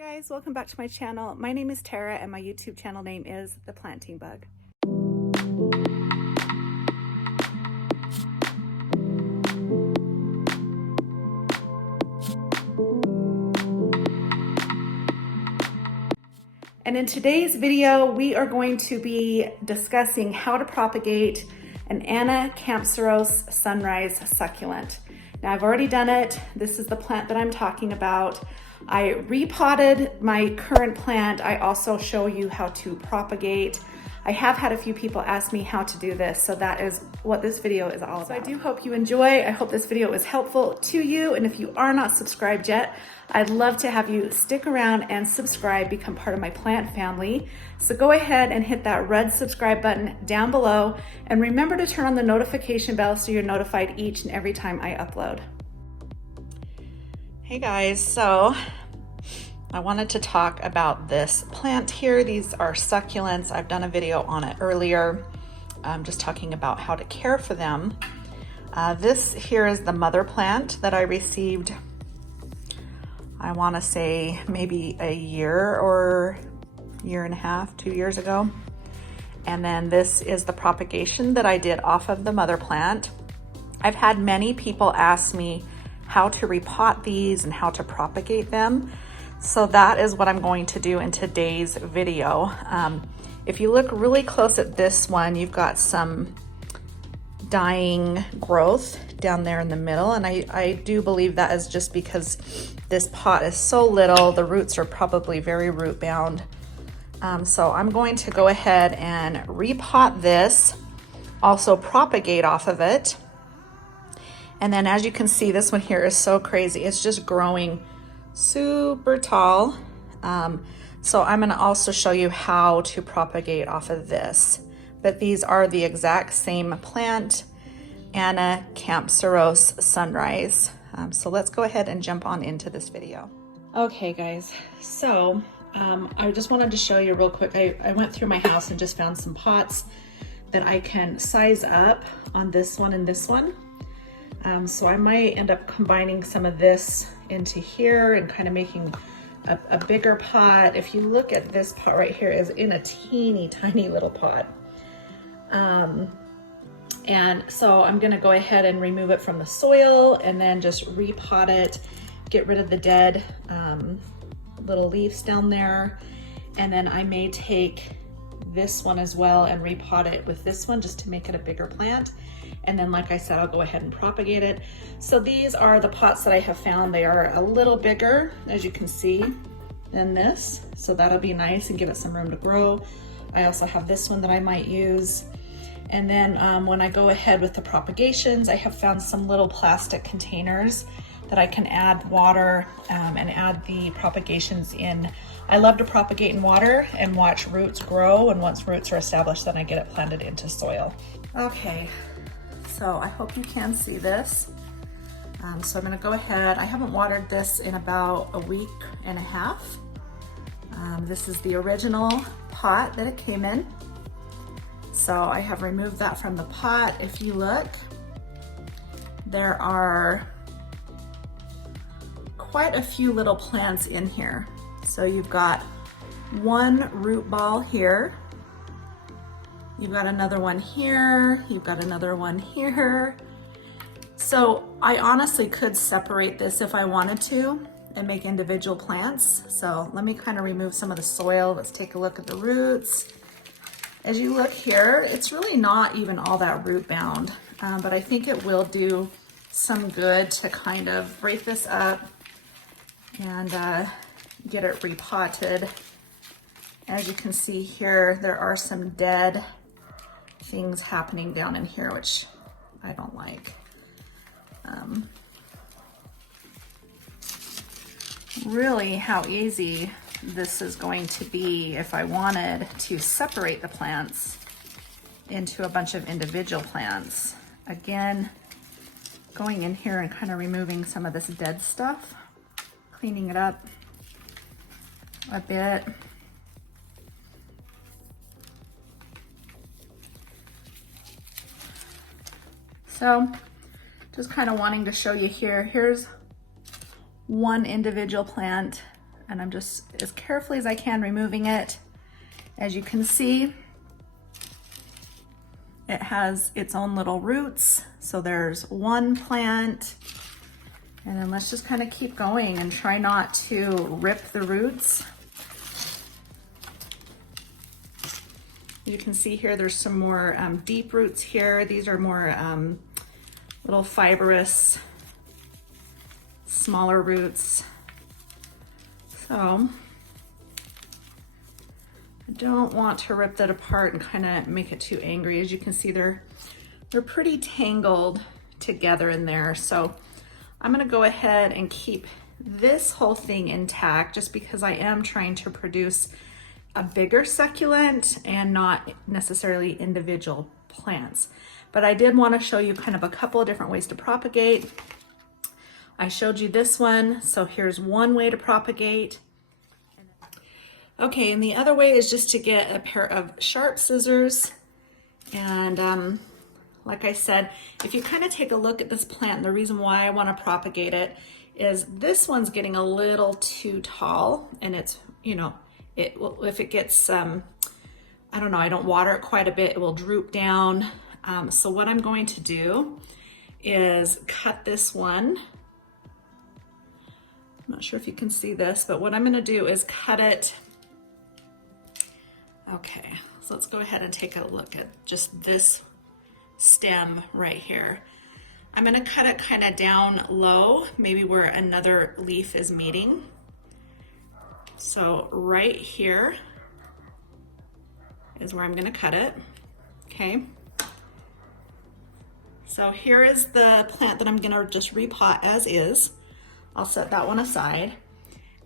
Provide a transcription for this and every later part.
Guys, welcome back to my channel. My name is Tara and my YouTube channel name is The Planting Bug. And in today's video, we are going to be discussing how to propagate an Anacampseros Sunrise Succulent. Now I've already done it. This is the plant that I'm talking about. I repotted my current plant. I also show you how to propagate. I have had a few people ask me how to do this, so that is what this video is all about. So I do hope you enjoy. I hope this video is helpful to you, and if you are not subscribed yet, I'd love to have you stick around and subscribe, become part of my plant family. So go ahead and hit that red subscribe button down below, and remember to turn on the notification bell so you're notified each and every time I upload. Hey guys, so I wanted to talk about this plant here. These are succulents. I've done a video on it earlier, just talking about how to care for them. This here is the mother plant that I received, I want to say maybe a year or year and a half, 2 years ago. And then this is the propagation that I did off of the mother plant. I've had many people ask me how to repot these and how to propagate them. So that is what I'm going to do in today's video. If you look really close at this one, you've got some dying growth down there in the middle. And I do believe that is just because this pot is so little, the roots are probably very root bound. So I'm going to go ahead and repot this, also propagate off of it. And then as you can see, this one here is so crazy. It's just growing super tall. So I'm gonna also show you how to propagate off of this. But these are the exact same plant, Anacampseros Sunrise. So let's go ahead and jump on into this video. Okay guys, so I just wanted to show you real quick. I went through my house and just found some pots that I can size up on this one and this one. So I might end up combining some of this into here and kind of making a bigger pot. If you look at this pot right here, is in a teeny tiny little pot. And so I'm gonna go ahead and remove it from the soil and then just repot it, get rid of the dead little leaves down there. And then I may take this one as well and repot it with this one just to make it a bigger plant. And then, like I said, I'll go ahead and propagate it. So these are the pots that I have found. They are a little bigger, as you can see, than this. So that'll be nice and give it some room to grow. I also have this one that I might use. And then when I go ahead with the propagations, I have found some little plastic containers that I can add water and add the propagations in. I love to propagate in water and watch roots grow. And once roots are established, then I get it planted into soil. Okay. So I hope you can see this. So I'm gonna go ahead. I haven't watered this in about a week and a half. This is the original pot that it came in. So I have removed that from the pot. If you look, there are quite a few little plants in here. So you've got one root ball here. You've got another one here, you've got another one here. So I honestly could separate this if I wanted to and make individual plants. So let me kind of remove some of the soil. Let's take a look at the roots. As you look here, it's really not even all that root bound, but I think it will do some good to kind of break this up and get it repotted. As you can see here, there are some dead things happening down in here, which I don't like. Really how easy this is going to be if I wanted to separate the plants into a bunch of individual plants. Again, going in here and kind of removing some of this dead stuff, cleaning it up a bit. So just kind of wanting to show you here. Here's one individual plant and I'm just as carefully as I can removing it. As you can see, it has its own little roots. So there's one plant, and then let's just kind of keep going and try not to rip the roots. You can see here, there's some more deep roots here. These are more little fibrous, smaller roots. So I don't want to rip that apart and kind of make it too angry. As you can see, they're pretty tangled together in there. So I'm gonna go ahead and keep this whole thing intact just because I am trying to produce a bigger succulent and not necessarily individual plants. But I did want to show you kind of a couple of different ways to propagate. I showed you this one, so here's one way to propagate. Okay, and the other way is just to get a pair of sharp scissors. And like I said, if you kind of take a look at this plant, the reason why I want to propagate it is this one's getting a little too tall, and it's, you know, if it gets, I don't know, I don't water it quite a bit, it will droop down. So what I'm going to do is cut this one. I'm not sure if you can see this, but what I'm going to do is cut it. Okay, so let's go ahead and take a look at just this stem right here. I'm going to cut it kind of down low, maybe where another leaf is meeting. So right here is where I'm going to cut it. Okay. So here is the plant that I'm going to just repot as is. I'll set that one aside.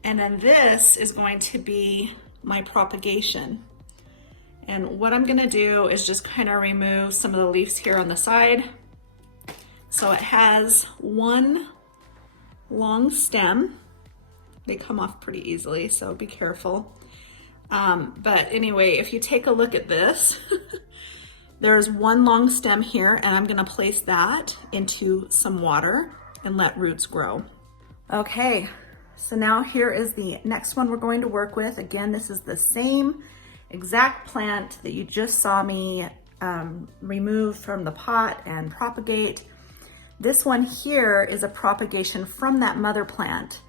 And then this is going to be my propagation. And what I'm going to do is just kind of remove some of the leaves here on the side. So it has one long stem. They come off pretty easily, so be careful. But anyway, if you take a look at this, there's one long stem here, and I'm gonna place that into some water and let roots grow. Okay, so now here is the next one we're going to work with. Again, this is the same exact plant that you just saw me remove from the pot and propagate. This one here is a propagation from that mother plant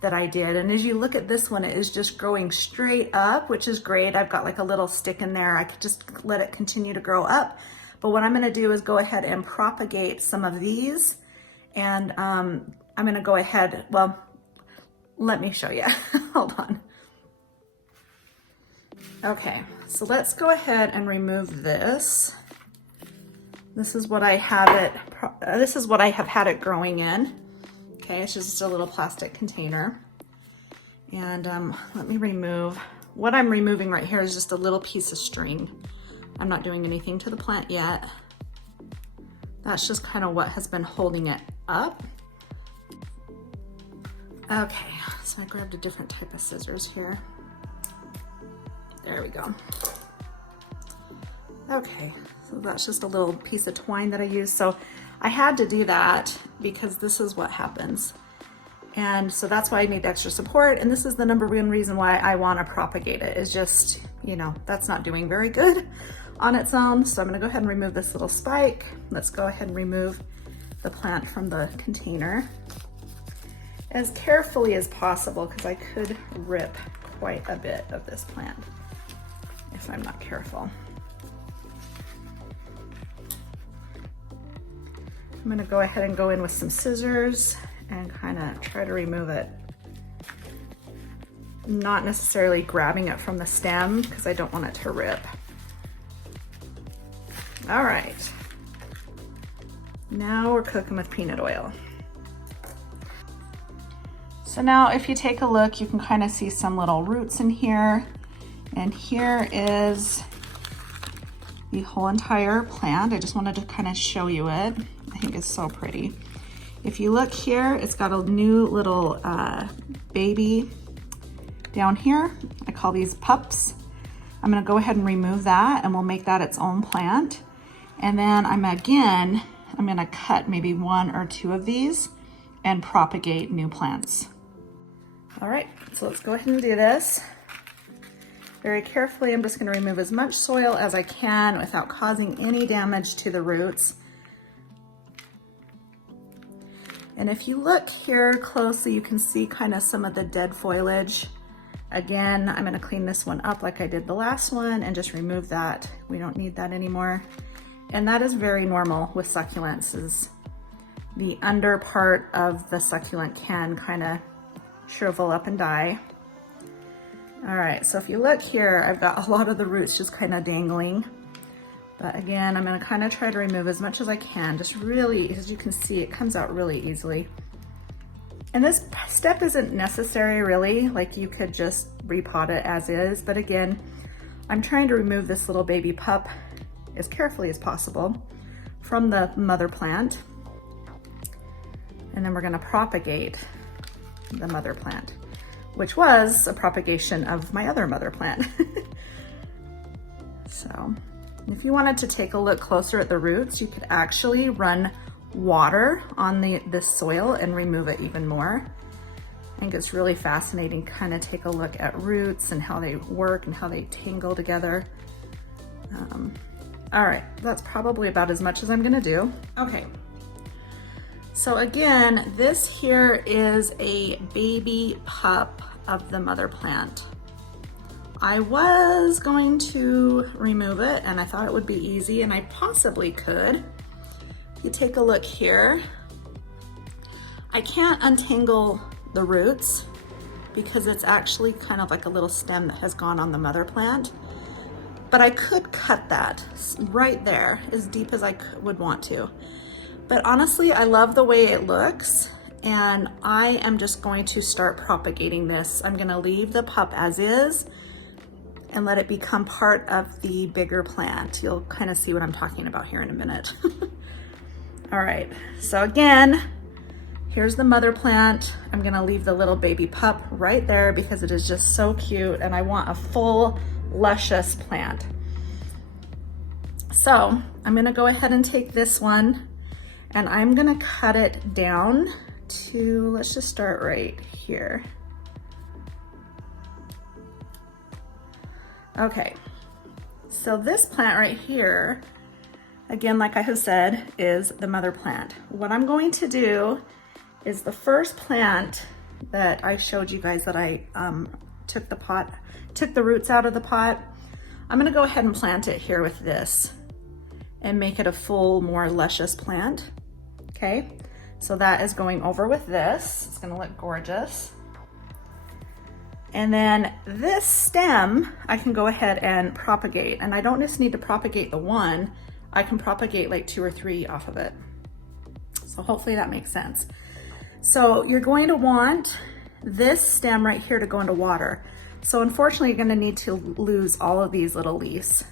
that I did. And as you look at this one, it is just growing straight up, which is great. I've got like a little stick in there. I could just let it continue to grow up. But what I'm gonna do is go ahead and propagate some of these. And I'm gonna go ahead, well, let me show you, hold on. Okay, so let's go ahead and remove this. This is what I have it, this is what I have had it growing in. Okay, it's just a little plastic container. And let me remove, what I'm removing right here is just a little piece of string. I'm not doing anything to the plant yet. That's just kind of what has been holding it up. Okay, so I grabbed a different type of scissors here. There we go. Okay, so that's just a little piece of twine that I use. So I had to do that because this is what happens. And so that's why I need extra support. And this is the number one reason why I want to propagate it, is just, you know, that's not doing very good on its own. So I'm going to go ahead and remove this little spike. Let's go ahead and remove the plant from the container as carefully as possible, because I could rip quite a bit of this plant if I'm not careful. I'm gonna go ahead and go in with some scissors and kind of try to remove it. Not necessarily grabbing it from the stem because I don't want it to rip. All right, now we're cooking with peanut oil. So now if you take a look, you can kind of see some little roots in here. And here is the whole entire plant. I just wanted to kind of show you it. I think it's so pretty. If you look here, it's got a new little baby down here. I call these pups. I'm gonna go ahead and remove that, and we'll make that its own plant. And then I'm gonna cut maybe one or two of these and propagate new plants. All right, so let's go ahead and do this. Very carefully, I'm just gonna remove as much soil as I can without causing any damage to the roots. And if you look here closely, you can see kind of some of the dead foliage. Again, I'm gonna clean this one up like I did the last one and just remove that. We don't need that anymore. And that is very normal with succulents, is the under part of the succulent can kind of shrivel up and die. All right, so if you look here, I've got a lot of the roots just kind of dangling. But again, I'm gonna kind of try to remove as much as I can. Just really, as you can see, it comes out really easily. And this step isn't necessary really, like you could just repot it as is. But again, I'm trying to remove this little baby pup as carefully as possible from the mother plant. And then we're gonna propagate the mother plant, which was a propagation of my other mother plant. So if you wanted to take a look closer at the roots, you could actually run water on this soil and remove it even more. I think it's really fascinating, kind of take a look at roots and how they work and how they tangle together. All right, that's probably about as much as I'm gonna do. Okay. So again, this here is a baby pup of the mother plant. I was going to remove it and I thought it would be easy, and I possibly could. If you take a look here, I can't untangle the roots because it's actually kind of like a little stem that has gone on the mother plant. But I could cut that right there as deep as I would want to. But honestly, I love the way it looks, and I am just going to start propagating this. I'm gonna leave the pup as is and let it become part of the bigger plant. You'll kind of see what I'm talking about here in a minute. All right, so again, here's the mother plant. I'm gonna leave the little baby pup right there because it is just so cute, and I want a full, luscious plant. So I'm gonna go ahead and take this one, and I'm gonna cut it down to, let's just start right here. Okay, so this plant right here, again, like I have said, is the mother plant. What I'm going to do is the first plant that I showed you guys that I took the roots out of the pot, I'm gonna go ahead and plant it here with this and make it a full, more luscious plant. Okay, so that is going over with this. It's gonna look gorgeous. And then this stem, I can go ahead and propagate. And I don't just need to propagate the one, I can propagate like 2 or 3 off of it. So hopefully that makes sense. So you're going to want this stem right here to go into water. So unfortunately, you're gonna need to lose all of these little leaves.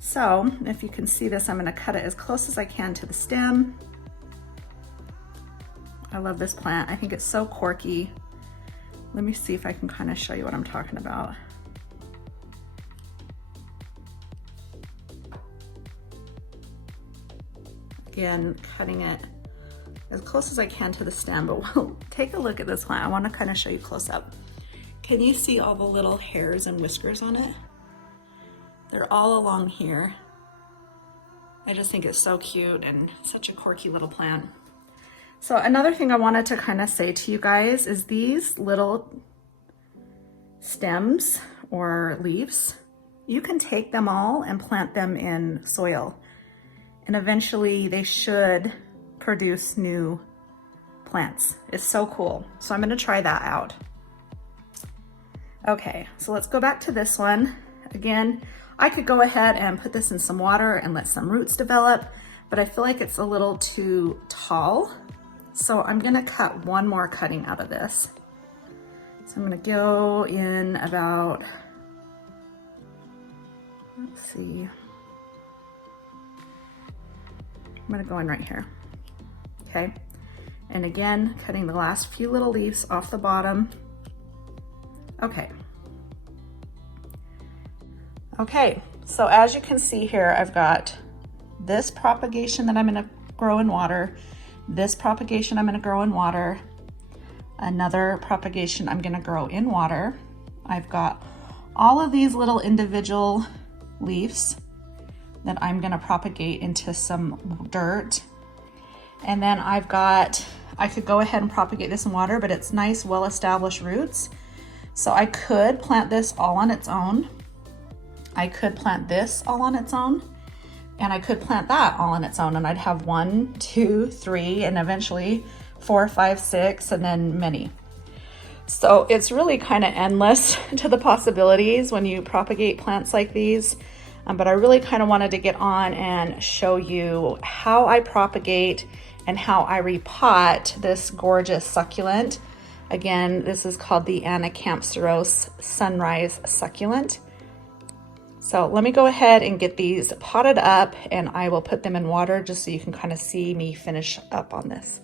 So if you can see this, I'm gonna cut it as close as I can to the stem. I love this plant. I think it's so quirky. Let me see if I can kind of show you what I'm talking about. Again, cutting it as close as I can to the stem, but we'll take a look at this plant. I want to kind of show you close up. Can you see all the little hairs and whiskers on it? They're all along here. I just think it's so cute and such a quirky little plant. So another thing I wanted to kind of say to you guys is these little stems or leaves, you can take them all and plant them in soil, and eventually they should produce new plants. It's so cool. So I'm gonna try that out. Okay, so let's go back to this one. Again, I could go ahead and put this in some water and let some roots develop, but I feel like it's a little too tall. So I'm gonna cut one more cutting out of this. So I'm gonna go in about, let's see. I'm gonna go in right here, okay? And again, cutting the last few little leaves off the bottom. Okay. Okay, so as you can see here, I've got this propagation that I'm gonna grow in water. This propagation I'm gonna grow in water. another propagation I'm gonna grow in water. I've got all of these little individual leaves that I'm gonna propagate into some dirt. And then I could go ahead and propagate this in water, but it's nice, well-established roots. So I could plant this all on its own. I could plant this all on its own, and I could plant that all on its own, and I'd have 1, 2, 3, and eventually 4, 5, 6, and then many. So it's really kind of endless to the possibilities when you propagate plants like these. But I really kind of wanted to get on and show you how I propagate and how I repot this gorgeous succulent. Again, this is called the Anacampseros Sunrise Succulent. So let me go ahead and get these potted up, and I will put them in water just so you can kind of see me finish up on this.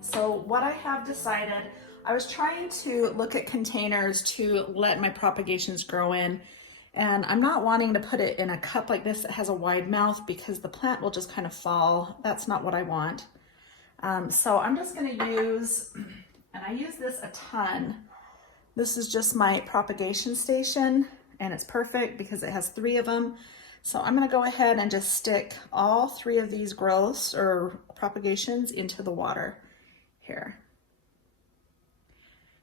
So what I have decided, I was trying to look at containers to let my propagations grow in, and I'm not wanting to put it in a cup like this that has a wide mouth because the plant will just kind of fall. That's not what I want. So I'm just gonna use, and I use this a ton. This is just my propagation station, and it's perfect because it has 3 of them. So I'm gonna go ahead and just stick all 3 of these growths or propagations into the water here.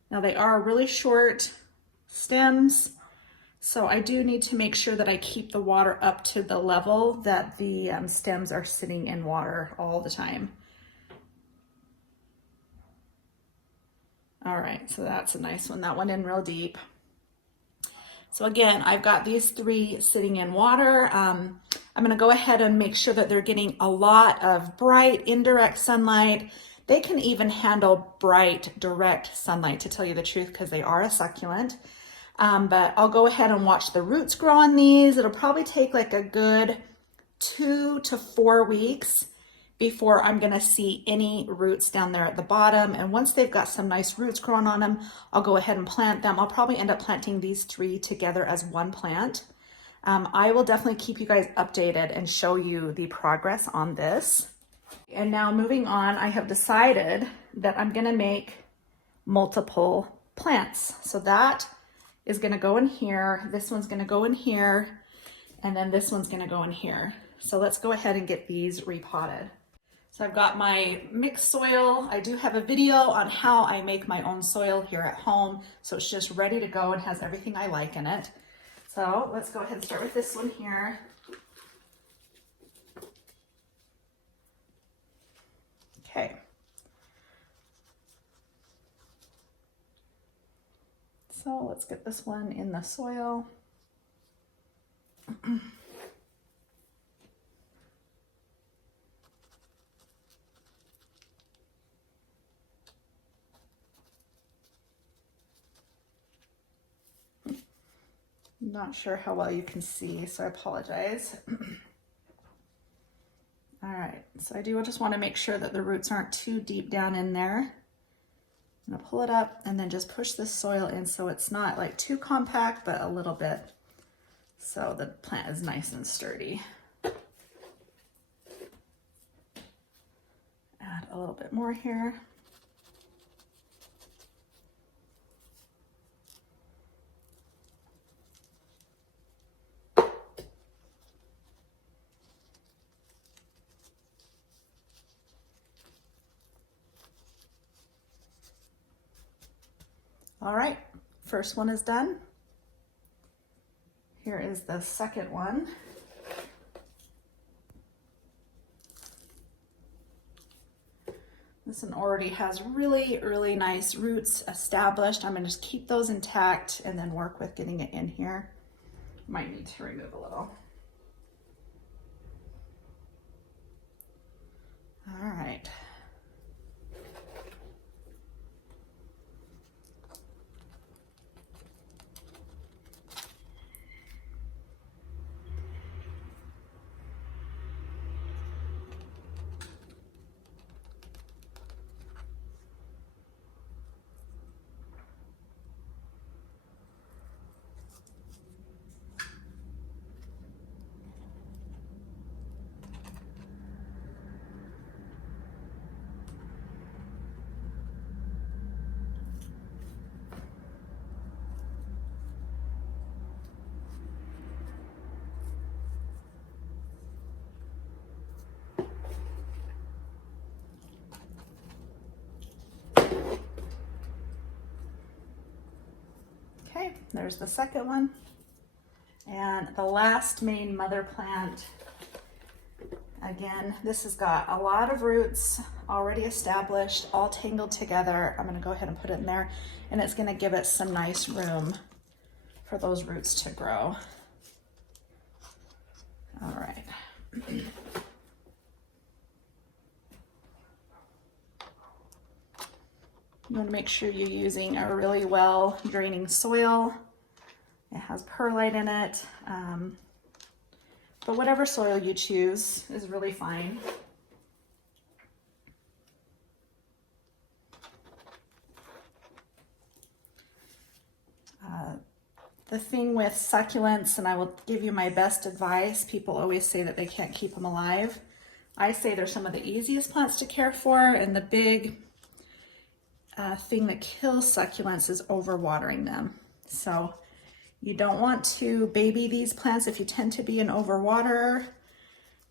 Now they are really short stems, so I do need to make sure that I keep the water up to the level that the stems are sitting in water all the time. All right, so that's a nice one. That went in real deep. So again, I've got these 3 sitting in water. I'm gonna go ahead and make sure that they're getting a lot of bright, indirect sunlight. They can even handle bright, direct sunlight, to tell you the truth, because they are a succulent. But I'll go ahead and watch the roots grow on these. It'll probably take like a good 2 to 4 weeks before I'm gonna see any roots down there at the bottom. And once they've got some nice roots growing on them, I'll go ahead and plant them. I'll probably end up planting these 3 together as one plant. I will definitely keep you guys updated and show you the progress on this. And now moving on, I have decided that I'm gonna make multiple plants. So that is gonna go in here, this one's gonna go in here, and then this one's gonna go in here. So let's go ahead and get these repotted. So I've got my mixed soil. I do have a video on how I make my own soil here at home. So it's just ready to go and has everything I like in it. So let's go ahead and start with this one here. Okay. So let's get this one in the soil. Not sure how well you can see, so I apologize. All right, so I do just want to make sure that the roots aren't too deep down in there. I'm gonna pull it up and then just push this soil in so it's not like too compact, but a little bit, so the plant is nice and sturdy. Add a little bit more here. All right, first one is done. Here is the second one. This one already has really, really nice roots established. I'm gonna just keep those intact and then work with getting it in here. Might need to remove a little. All right. Okay, there's the second one. And the last main mother plant, again, this has got a lot of roots already established, all tangled together. I'm gonna go ahead and put it in there, and it's gonna give it some nice room for those roots to grow. All right. You want to make sure you're using a really well draining soil. It has perlite in it, but whatever soil you choose is really fine. The thing with succulents, and I will give you my best advice, people always say that they can't keep them alive. I say they're some of the easiest plants to care for, and the big thing that kills succulents is overwatering them. So you don't want to baby these plants if you tend to be an overwaterer.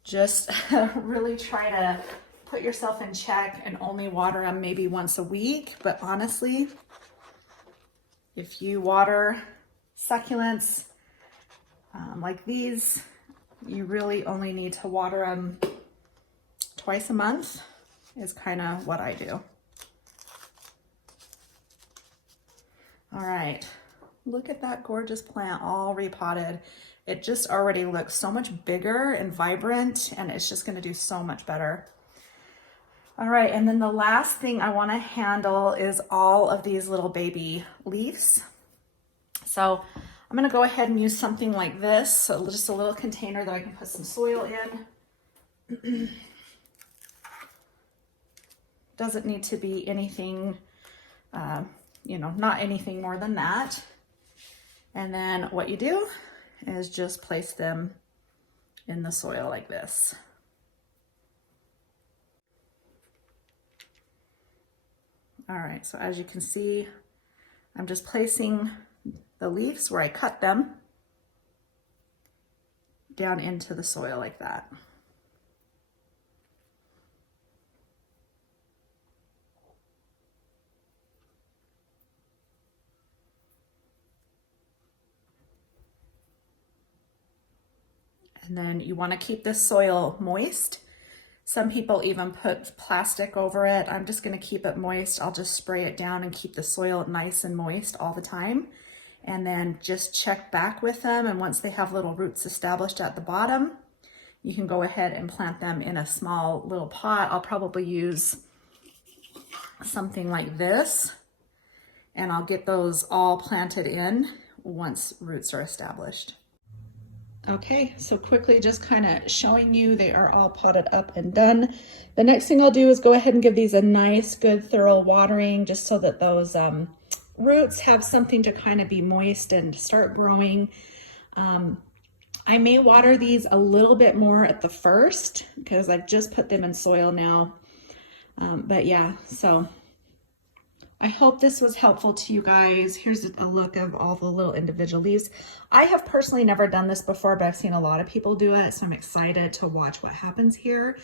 Just really try to put yourself in check and only water them maybe once a week. But honestly, if you water succulents like these, you really only need to water them twice a month is kind of what I do. All right, look at that gorgeous plant all repotted. It just already looks so much bigger and vibrant, and it's just gonna do so much better. All right, and then the last thing I wanna handle is all of these little baby leaves. So I'm gonna go ahead and use something like this, so just a little container that I can put some soil in. Doesn't need to be anything, you know, not anything more than that. And then what you do is just place them in the soil like this. All right, so as you can see, I'm just placing the leaves where I cut them down into the soil like that. And then you want to keep this soil moist. Some people even put plastic over it. I'm just going to keep it moist. I'll just spray it down and keep the soil nice and moist all the time. And then just check back with them. And once they have little roots established at the bottom, you can go ahead and plant them in a small little pot. I'll probably use something like this, and I'll get those all planted in once roots are established. Okay, so quickly just kind of showing you they are all potted up and done. The next thing I'll do is go ahead and give these a nice, good, thorough watering just so that those roots have something to kind of be moist and start growing. I may water these a little bit more at the first because I've just put them in soil now. But yeah, so I hope this was helpful to you guys. Here's a look of all the little individual leaves. I have personally never done this before, but I've seen a lot of people do it. So I'm excited to watch what happens here.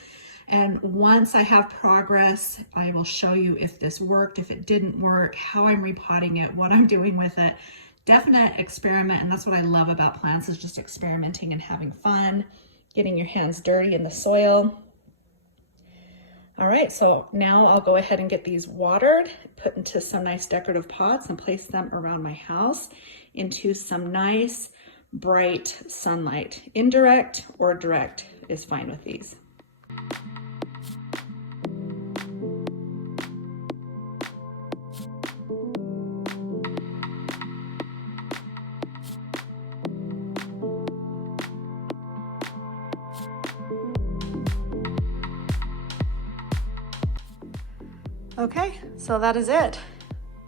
And once I have progress, I will show you if this worked, if it didn't work, how I'm repotting it, what I'm doing with it. Definite experiment. And that's what I love about plants, is just experimenting and having fun, getting your hands dirty in the soil. All right, so now I'll go ahead and get these watered, put into some nice decorative pots, and place them around my house into some nice bright sunlight. Indirect or direct is fine with these. Okay, so that is it.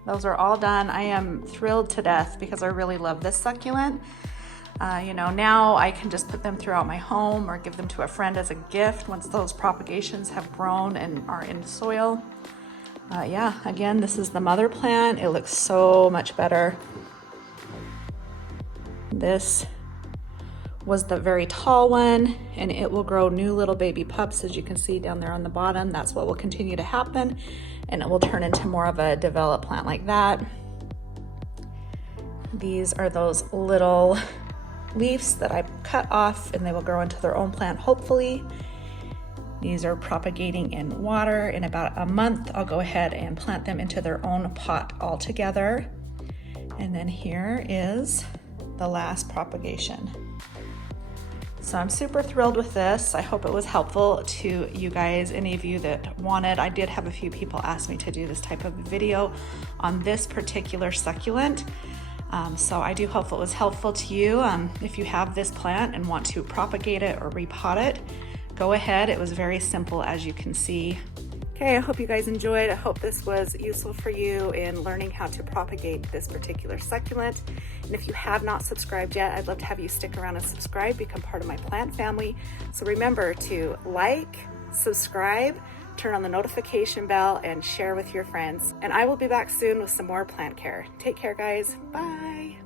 Those are all done. I am thrilled to death because I really love this succulent. You know, now I can just put them throughout my home or give them to a friend as a gift once those propagations have grown and are in soil. Yeah, again, this is the mother plant. It looks so much better. This was the very tall one, and it will grow new little baby pups, as you can see down there on the bottom. That's what will continue to happen, and it will turn into more of a developed plant like that. These are those little leaves that I cut off, and they will grow into their own plant, hopefully. These are propagating in water. In about a month, I'll go ahead and plant them into their own pot altogether. And then here is the last propagation. So I'm super thrilled with this. I hope it was helpful to you guys, any of you that wanted. I did have a few people ask me to do this type of video on this particular succulent. So I do hope it was helpful to you. If you have this plant and want to propagate it or repot it, go ahead. It was very simple, as you can see. Okay, I hope you guys enjoyed. I hope this was useful for you in learning how to propagate this particular succulent. And if you have not subscribed yet, I'd love to have you stick around and subscribe, become part of my plant family. So remember to like, subscribe, turn on the notification bell, and share with your friends. And I will be back soon with some more plant care. Take care, guys. Bye.